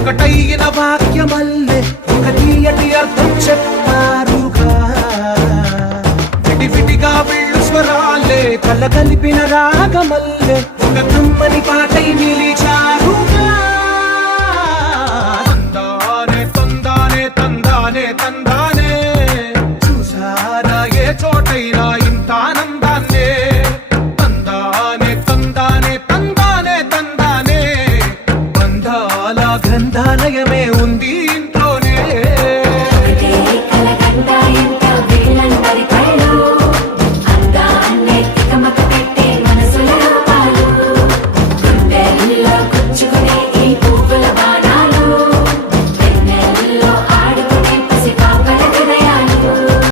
ఒకటైన వాక్యమల్లే ఒక తీయటి అర్థం చెప్పారుగా. విడివిడిగా వీళ్ళు స్వరాలే కళ్ళ కలిపిన రాగమల్లే ఒక కమ్మని పాటై నిలిచారుగా. తందానే తందానే తందానే తందానే, చూసారా ఏ చోటైనా ఇంత ఆనందాన్నే. తందానే తందానే తందానే తందానే, బంధాల గ్రంథాలయమే